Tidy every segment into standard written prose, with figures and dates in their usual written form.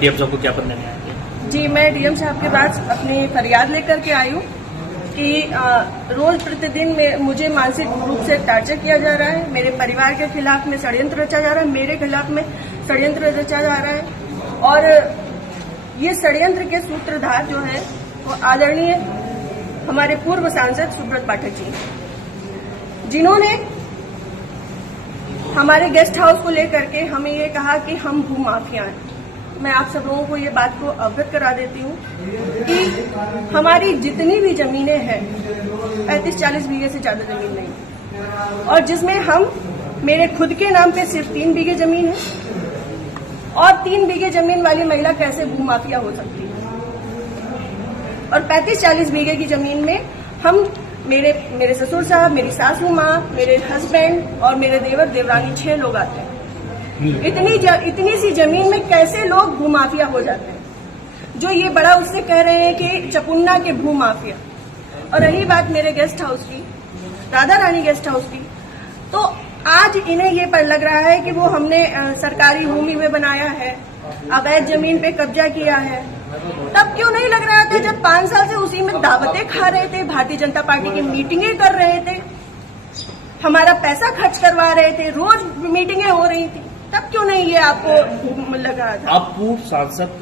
DM साहब को ज्ञापन देने आए थे? जी, मैं डीएम साहब के पास अपनी फरियाद लेकर के आई हूँ कि रोज प्रतिदिन मुझे मानसिक रूप से टार्चर किया जा रहा है। मेरे परिवार के खिलाफ में षड्यंत्र रचा जा रहा है, मेरे खिलाफ में षड्यंत्र रचा जा रहा है। और ये षड्यंत्र के सूत्रधार जो है वो आदरणीय हमारे पूर्व सांसद सुब्रत पाठक जी, जिन्होंने हमारे गेस्ट हाउस को लेकर के हमें ये कहा कि हम भू माफिया हैं। मैं आप सब लोगों को ये बात को अवगत करा देती हूँ कि हमारी जितनी भी जमीनें हैं 35-40 बीघे से ज्यादा जमीन नहीं, और जिसमें हम मेरे खुद के नाम पे सिर्फ 3 बीघे जमीन है, और 3 बीघे जमीन वाली महिला कैसे भू माफिया हो सकती है? और 35-40 बीघे की जमीन में हम मेरे ससुर साहब, मेरी सासू माँ, मेरे हस्बैंड और मेरे देवर देवरानी 6 लोग आते हैं। इतनी सी जमीन में कैसे लोग भू माफिया हो जाते हैं? जो ये बड़ा उससे कह रहे हैं कि चपुन्ना के भू माफिया। और रही बात मेरे गेस्ट हाउस की, राधा रानी गेस्ट हाउस की, तो आज इन्हें ये पर लग रहा है कि वो हमने सरकारी भूमि में बनाया है, अवैध जमीन पे कब्जा किया है। तब क्यों नहीं लग रहा था जब 5 साल से उसी में दावतें खा रहे थे, भारतीय जनता पार्टी की मीटिंगें कर रहे थे, हमारा पैसा खर्च करवा रहे थे, रोज मीटिंगें हो रही थी, तब क्यों नहीं ये आपको लग रहा था? आप पूर्व सांसद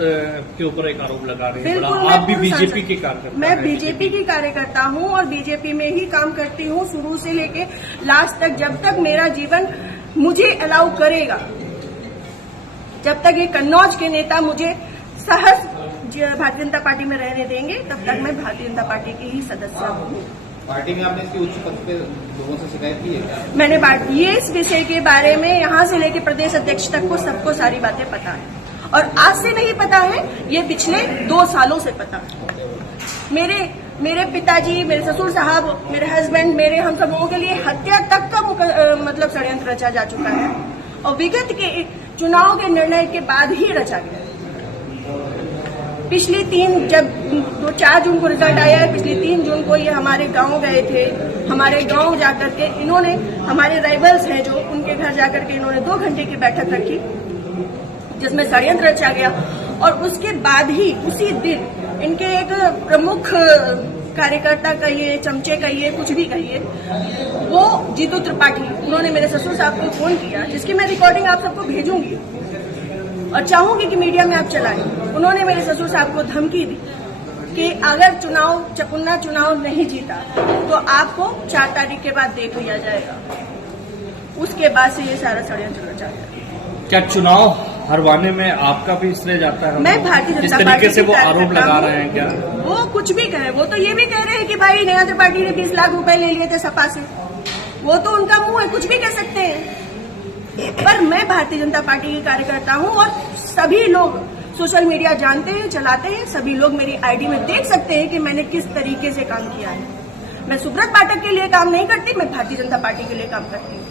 के ऊपर एक आरोप लगा रहे हैं। बिल्कुल, आप भी बीजेपी के कार्यकर्ता? मैं बीजेपी की कार्यकर्ता हूँ और बीजेपी में ही काम करती हूँ शुरू से लेके लास्ट तक, जब तक मेरा जीवन मुझे अलाउ करेगा, जब तक ये कन्नौज के नेता मुझे सहज भारतीय जनता पार्टी में रहने देंगे, तब तक मैं भारतीय जनता पार्टी की ही सदस्य हूँ। पार्टी में आपने इसकी उच्च पद पे लोगों से शिकायत की है क्या? मैंने ये इस विषय के बारे में यहाँ से लेकर प्रदेश अध्यक्ष तक को सबको सारी बातें पता है, और आज से नहीं पता है, ये पिछले 2 सालों से पता है। मेरे पिताजी, मेरे ससुर साहब, मेरे हस्बैंड, मेरे हम सब लोगों के लिए हत्या तक का मतलब षड्यंत्र रचा जा चुका है, और विगत के चुनाव के निर्णय के बाद ही रचा गया। पिछली 4 जून को रिजल्ट आया है, पिछली 3 जून को ये हमारे गांव गए थे। हमारे गांव जाकर के इन्होंने, हमारे राइवल्स हैं जो, उनके घर जाकर के इन्होंने 2 घंटे की बैठक रखी जिसमें षड्यंत्र रचा गया। और उसके बाद ही उसी दिन इनके एक प्रमुख कार्यकर्ता कहिए, चमचे कहिए, कुछ भी कहिए, वो जीतू त्रिपाठी, उन्होंने मेरे ससुर साहब को फोन किया, जिसकी मैं रिकॉर्डिंग आप सबको भेजूंगी और चाहूंगी कि मीडिया में आप चलाएं। उन्होंने मेरे ससुर साहब को धमकी दी कि अगर चपुन्ना चुनाव नहीं जीता तो आपको 4 तारीख के बाद देख लिया जाएगा। उसके बाद से ये सारा षड्यंत्र रचा गया। क्या चुनाव हरवाने में आपका भी श्रेय जाता है? मैं भारतीय जनता पार्टी, जिस तरीके से वो आरोप लगा रहे हैं, क्या वो कुछ भी कहे? वो तो ये भी कह रहे हैं कि भाई नया त्रिपाठी ने 20 लाख रुपए ले लिए थे सपा से। वो तो उनका मुंह है, कुछ भी कह सकते हैं। पर मैं भारतीय जनता पार्टी की कार्यकर्ता हूँ, और सभी लोग सोशल मीडिया जानते हैं, चलाते हैं, सभी लोग मेरी आईडी में देख सकते हैं कि मैंने किस तरीके से काम किया है। मैं सुब्रत पाठक के लिए काम नहीं करती, मैं भारतीय जनता पार्टी के लिए काम करती हूँ।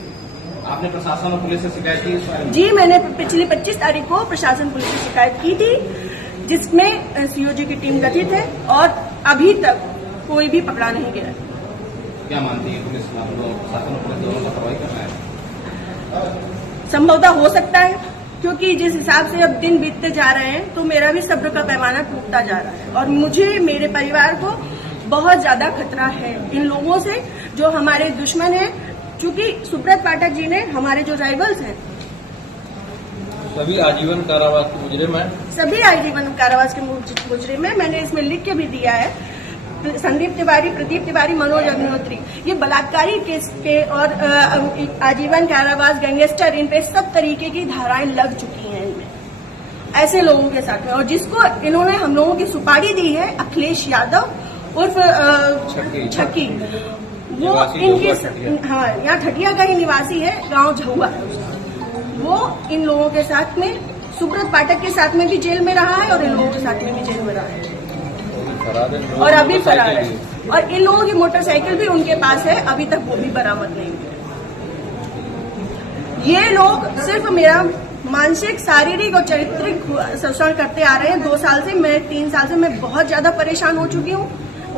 आपने प्रशासन और पुलिस से शिकायत की? जी, मैंने पिछली 25 तारीख को प्रशासन पुलिस से शिकायत की थी, जिसमें सीओजी की टीम गठित है, और अभी तक कोई भी पकड़ा नहीं गया। क्या मानती है पुलिस, प्रशासन और पुलिस दोनों का कार्रवाई कर रहा है? संभवतः हो सकता है, क्योंकि जिस हिसाब से अब दिन बीतते जा रहे हैं तो मेरा भी सब्र का पैमाना टूटता जा रहा है, और मुझे, मेरे परिवार को बहुत ज्यादा खतरा है इन लोगों से जो हमारे दुश्मन हैं। क्योंकि सुब्रत पाठक जी ने, हमारे जो राइवल्स हैं, सभी आजीवन कारावास के मुजरिम हैं। सभी आजीवन कारावास के मुजरिम हैं। मैंने इसमें लिख के भी दिया है, संदीप तिवारी, प्रदीप तिवारी, मनोज अग्निहोत्री, ये बलात्कारी केस के और आजीवन कारावास, गैंगस्टर, इन पे सब तरीके की धाराएं लग चुकी हैं इनमें, ऐसे लोगों के साथ में। और जिसको इन्होंने हम लोगों की सुपारी दी है, अखिलेश यादव उर्फ छक्की, वो इनके, हाँ, यहाँ ठटिया का ही निवासी है, गांव झहुआ, वो इन लोगों के साथ में, सुब्रत पाठक के साथ में भी जेल में रहा है और इन लोगों के साथ में भी जेल में रहा है, और अभी फरार है। और इन लोगों की मोटरसाइकिल भी उनके पास है, अभी तक वो भी बरामद नहीं हुई। ये लोग सिर्फ मेरा मानसिक, शारीरिक और चारित्रिक शोषण करते आ रहे हैं 2 साल से। मैं 3 साल से मैं बहुत ज्यादा परेशान हो चुकी हूँ।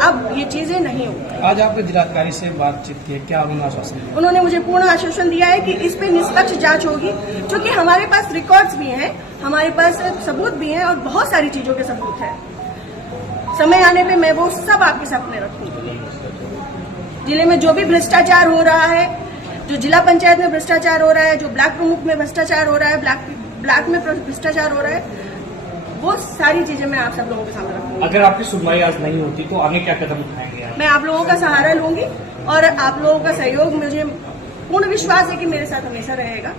अब ये चीजें नहीं होंगी। आज आपने जिलाधिकारी से बातचीत की है, क्या उन्होंने आश्वासन दिया? उन्होंने मुझे पूर्ण आश्वासन दिया है कि इस पे निष्पक्ष जांच होगी, क्योंकि हमारे पास रिकॉर्ड्स भी हैं, हमारे पास सबूत भी हैं और बहुत सारी चीजों के सबूत हैं। समय आने पे मैं वो सब आपके सामने रखूंगी। जिले में जो भी भ्रष्टाचार हो रहा है, जो जिला पंचायत में भ्रष्टाचार हो रहा है, जो ब्लॉक प्रमुख में भ्रष्टाचार हो रहा है, ब्लॉक में भ्रष्टाचार हो रहा है, वो सारी चीजें मैं आप सब लोगों के सामने रखूंगी। अगर आपकी सुनवाई आज नहीं होती तो आगे क्या कदम उठाएंगे आप? मैं आप लोगों का सहारा लूंगी और आप लोगों का सहयोग, मुझे पूर्ण विश्वास है कि मेरे साथ हमेशा रहेगा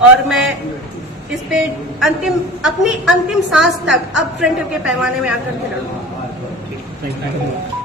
और मैं इस पे अपनी अंतिम सांस तक अब फ्रंट के पैमाने में आकर के लड़ूंगी। Thank you.